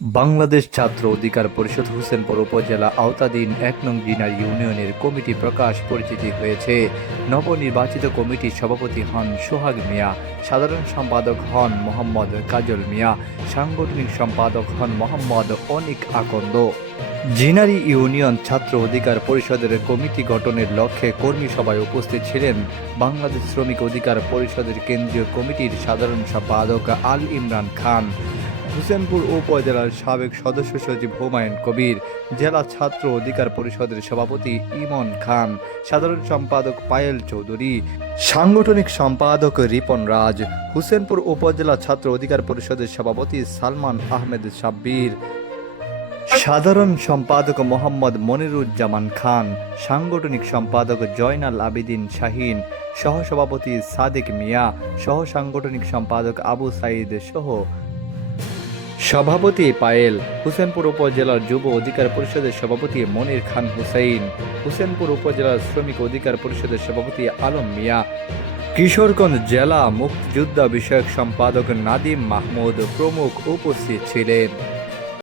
বাংলাদেশ ছাত্র অধিকার পরিষদ হোসেনপুর উপজেলা আওতাধীন ১ নং জিনার ইউনিয়নের কমিটি প্রকাশ পরিচিতি হয়েছে। নবনির্বাচিত কমিটির সভাপতি হন সোহাগ মিয়া, সাধারণ সম্পাদক হন মোহাম্মদ কাজল মিয়া, সাংগঠনিক সম্পাদক হন মোহাম্মদ অনিক আকন্দ। জিনারি ইউনিয়ন ছাত্র অধিকার পরিষদের কমিটি গঠনের লক্ষ্যে কর্মী সভায় উপস্থিত ছিলেন বাংলাদেশ শ্রমিক অধিকার পরিষদের কেন্দ্রীয় কমিটির সাধারণ সম্পাদক আল ইমরান খান, হোসেনপুর উপজেলার সাবেক সদস্য সচিব হুমায়ুন কবির, জেলা ছাত্র অধিকার পরিষদের সভাপতি ইমন খান, সাধারণ সম্পাদক পায়েল চৌধুরী, সাংগঠনিক সম্পাদক রিপন রাজ, হোসেনপুর উপজেলা ছাত্র অধিকার পরিষদের সভাপতি সালমান আহমেদ সাব্বির, সাধারণ সম্পাদক মোহাম্মদ মনিরুজ্জামান খান, সাংগঠনিক সম্পাদক জয়নাল আবেদিন শাহিন, সহসভাপতি সাদেক মিয়া, সহ সাংগঠনিক সম্পাদক আবু সাইদ সহ সভাপতি পায়েল, হোসেনপুর উপজেলার যুব অধিকার পরিষদের সভাপতি মনির খান হুসাইন, হোসেনপুর উপজেলার শ্রমিক অধিকার পরিষদের সভাপতি আলম মিয়া, কিশোরগঞ্জ জেলা মুক্তিযোদ্ধা বিষয়ক সম্পাদক নাদিম মাহমুদ প্রমুখ উপস্থিত ছিলেন।